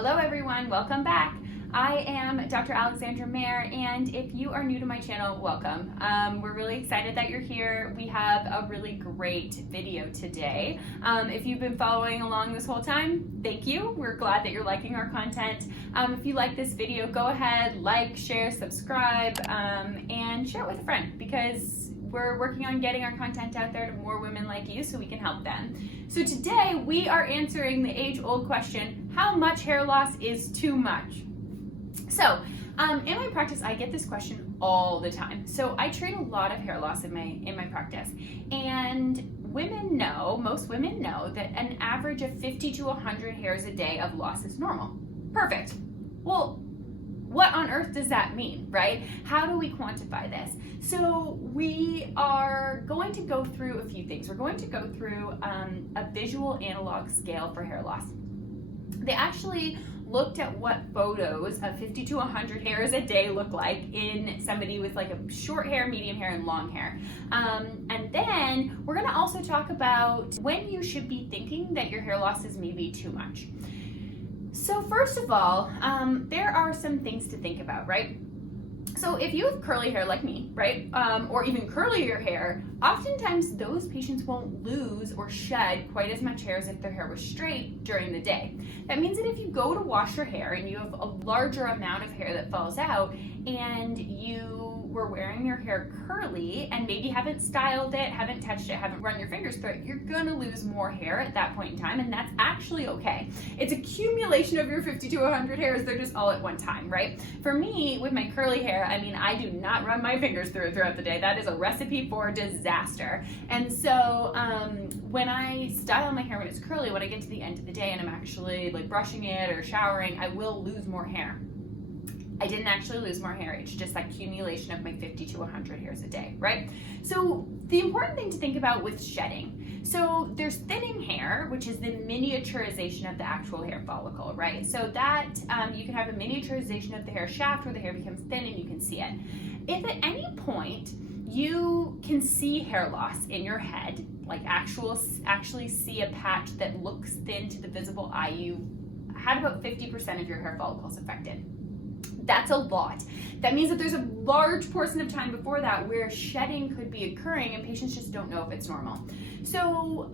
Hello everyone, welcome back. I am Dr. Alexandra Mayer, and if you are new to my channel, welcome. We're really excited that you're here. We have a really great video today. If you've been following along this whole time, thank you. We're glad that you're liking our content. If you like this video, go ahead, like, share, subscribe, and share it with a friend, because we're working on getting our content out there to more women like you so we can help them. So today we are answering the age-old question, how much hair loss is too much? So in my practice, I get this question all the time. So I treat a lot of hair loss in my practice, and most women know that an average of 50 to 100 hairs a day of loss is normal. Perfect. Well, what on earth does that mean, right? How do we quantify this? So we are going to go through a few things. We're going to go through a visual analog scale for hair loss. They actually looked at what photos of 50 to 100 hairs a day look like in somebody with like a short hair, medium hair, and long hair. And then we're gonna also talk about when you should be thinking that your hair loss is maybe too much. So first of all, there are some things to think about, right? So if you have curly hair like me, right, or even curlier hair, oftentimes those patients won't lose or shed quite as much hair as if their hair was straight during the day. That means that if you go to wash your hair and you have a larger amount of hair that falls out, and you were wearing your hair curly and maybe haven't styled it, haven't touched it, haven't run your fingers through it, you're gonna lose more hair at that point in time, and that's actually okay. It's accumulation of your 50 to 100 hairs, they're just all at one time, right? For me, with my curly hair, I mean, I do not run my fingers through it throughout the day. That is a recipe for disaster. And so when I style my hair when it's curly, when I get to the end of the day and I'm actually like brushing it or showering, I will lose more hair. I didn't actually lose more hair, it's just that accumulation of my 50 to 100 hairs a day, right? So the important thing to think about with shedding, so there's thinning hair, which is the miniaturization of the actual hair follicle, right? So that you can have a miniaturization of the hair shaft where the hair becomes thin and you can see it. If at any point you can see hair loss in your head, like actually see a patch that looks thin to the visible eye, you had about 50% of your hair follicles affected. That's a lot. That means that there's a large portion of time before that where shedding could be occurring and patients just don't know if it's normal. So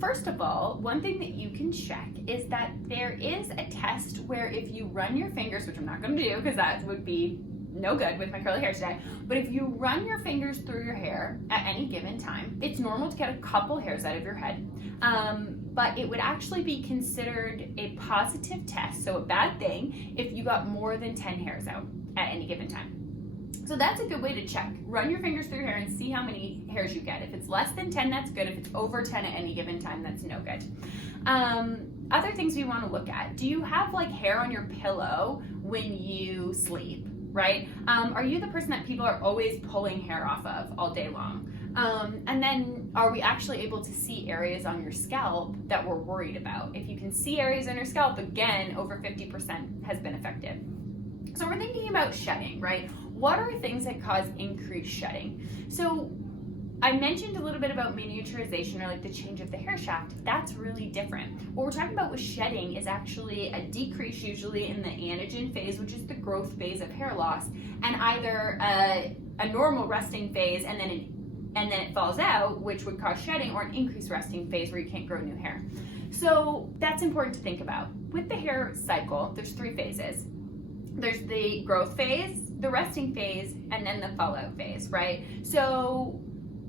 first of all, one thing that you can check is that there is a test where if you run your fingers, which I'm not going to do because that would be no good with my curly hair today, but if you run your fingers through your hair at any given time, it's normal to get a couple hairs out of your head. But it would actually be considered a positive test, so a bad thing, if you got more than 10 hairs out at any given time. So that's a good way to check. Run your fingers through your hair and see how many hairs you get. If it's less than 10, that's good. If it's over 10 at any given time, that's no good. Other things we want to look at. Do you have like hair on your pillow when you sleep, right? Are you the person that people are always pulling hair off of all day long? And then are we actually able to see areas on your scalp that we're worried about? If you can see areas on your scalp, again, over 50% has been affected. So we're thinking about shedding, right? What are things that cause increased shedding? So I mentioned a little bit about miniaturization, or like the change of the hair shaft. That's really different. What we're talking about with shedding is actually a decrease usually in the anagen phase, which is the growth phase of hair loss, and either a normal resting phase and then it falls out, which would cause shedding, or an increased resting phase where you can't grow new hair. So that's important to think about. With the hair cycle, there's 3 phases. There's the growth phase, the resting phase, and then the fallout phase, right? So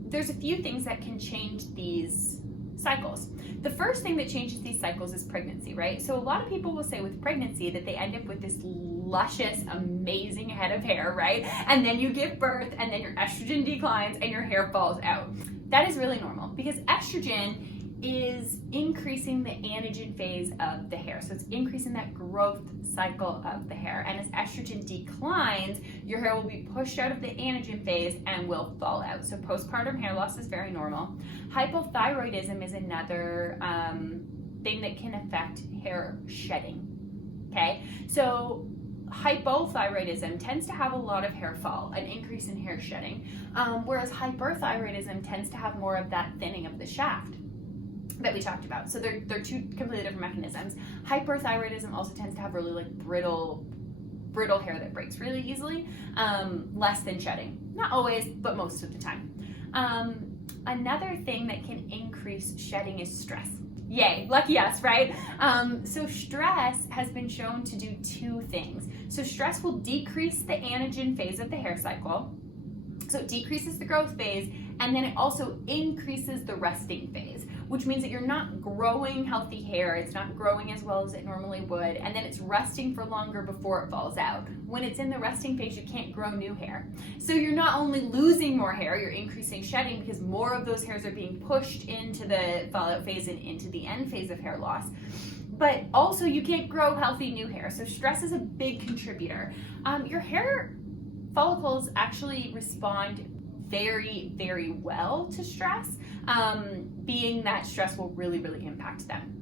there's a few things that can change these cycles. The first thing that changes these cycles is pregnancy, right? So a lot of people will say with pregnancy that they end up with this luscious, amazing head of hair, right? And then you give birth and then your estrogen declines and your hair falls out. That is really normal because estrogen is increasing the anagen phase of the hair. So it's increasing that growth cycle of the hair. And as estrogen declines, your hair will be pushed out of the anagen phase and will fall out. So postpartum hair loss is very normal. Hypothyroidism is another thing that can affect hair shedding, okay? So hypothyroidism tends to have a lot of hair fall, an increase in hair shedding, whereas hyperthyroidism tends to have more of that thinning of the shaft. that we talked about. So they're two completely different mechanisms. Hyperthyroidism also tends to have really like brittle hair that breaks really easily, less than shedding. Not always, but most of the time. Another thing that can increase shedding is stress. Yay, lucky us, right? So stress has been shown to do two things. So stress will decrease the anagen phase of the hair cycle. So it decreases the growth phase, and then it also increases the resting phase, which means that you're not growing healthy hair. It's not growing as well as it normally would, and then it's resting for longer before it falls out. When it's in the resting phase, you can't grow new hair. So you're not only losing more hair, you're increasing shedding because more of those hairs are being pushed into the fallout phase and into the end phase of hair loss. But also you can't grow healthy new hair. So stress is a big contributor. Your hair follicles actually respond very, very well to stress, being that stress will really, really impact them.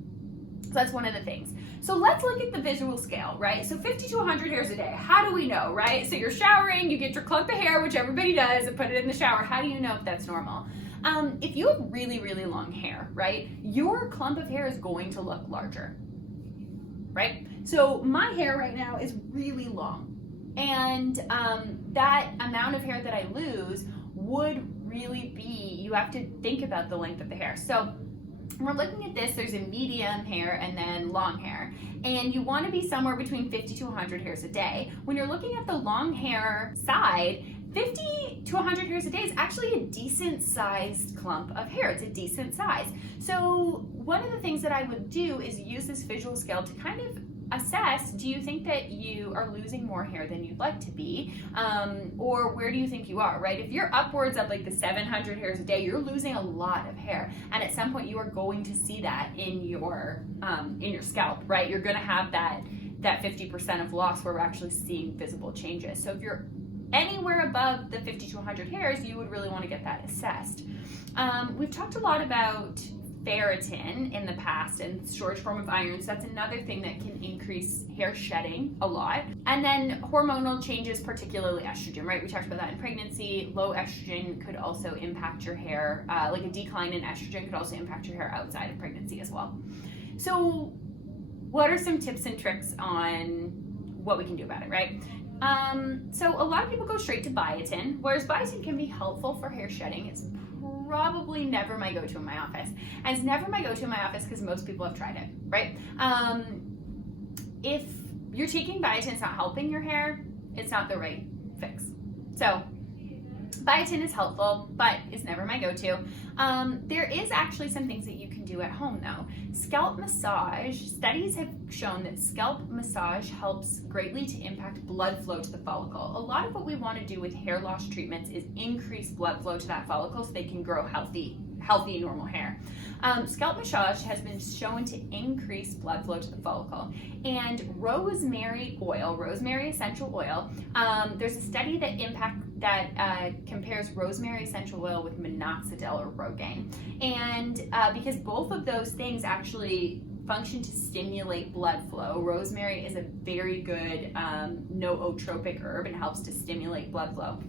So that's one of the things. So let's look at the visual scale, right? So 50 to 100 hairs a day. How do we know, right? So you're showering, you get your clump of hair, which everybody does, and put it in the shower. How do you know if that's normal? If you have really, really long hair, right, your clump of hair is going to look larger, right? So my hair right now is really long. And that amount of hair that I lose would really be, you have to think about the length of the hair. So when we're looking at this, there's a medium hair and then long hair. And you want to be somewhere between 50 to 100 hairs a day. When you're looking at the long hair side, 50 to 100 hairs a day is actually a decent sized clump of hair. It's a decent size. So one of the things that I would do is use this visual scale to kind of assess, do you think that you are losing more hair than you'd like to be? Or where do you think you are, right? If you're upwards of like the 700 hairs a day, you're losing a lot of hair. And at some point you are going to see that in your scalp, right? You're gonna have that 50% of loss where we're actually seeing visible changes. So if you're anywhere above the 50 to 100 hairs, you would really want to get that assessed. We've talked a lot about ferritin in the past and storage form of iron, so that's another thing that can increase hair shedding a lot. And then hormonal changes, particularly estrogen, right? We talked about that in pregnancy. Low estrogen could also impact your hair, like a decline in estrogen could also impact your hair outside of pregnancy as well. So what are some tips and tricks on what we can do about it, right? So a lot of people go straight to biotin, whereas biotin can be helpful for hair shedding. It's probably never my go-to in my office. And it's never my go-to in my office because most people have tried it, right? If you're taking biotin, it's not helping your hair, it's not the right fix. So biotin is helpful, but it's never my go-to. There is actually some things that you can do at home though. Scalp massage, studies have shown that scalp massage helps greatly to impact blood flow to the follicle. A lot of what we want to do with hair loss treatments is increase blood flow to that follicle so they can grow healthy normal hair. Scalp massage has been shown to increase blood flow to the follicle. And rosemary essential oil, there's a study that compares rosemary essential oil with minoxidil or Rogaine. And because both of those things actually function to stimulate blood flow, rosemary is a very good nootropic herb and helps to stimulate blood flow.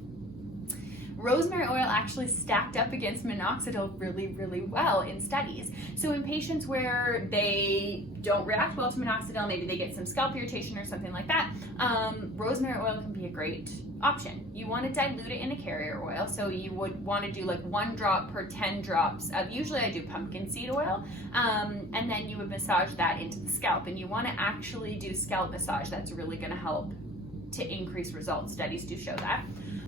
Rosemary oil actually stacked up against minoxidil really, really well in studies. So in patients where they don't react well to minoxidil, maybe they get some scalp irritation or something like that, rosemary oil can be a great option. You want to dilute it in a carrier oil, so you would want to do like 1 drop per 10 drops of, usually I do pumpkin seed oil, and then you would massage that into the scalp, and you want to actually do scalp massage. That's really going to help to increase results. Studies do show that.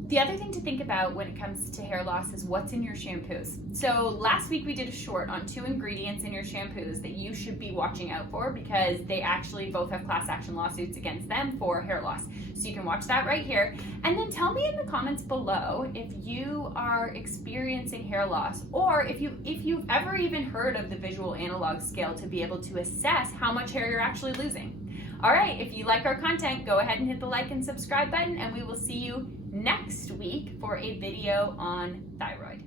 The other thing to think about when it comes to hair loss is what's in your shampoos. So last week we did a short on 2 ingredients in your shampoos that you should be watching out for because they actually both have class action lawsuits against them for hair loss. So you can watch that right here. And then tell me in the comments below if you are experiencing hair loss or if you've ever even heard of the visual analog scale to be able to assess how much hair you're actually losing. All right, if you like our content, go ahead and hit the like and subscribe button, and we will see you next week for a video on thyroid.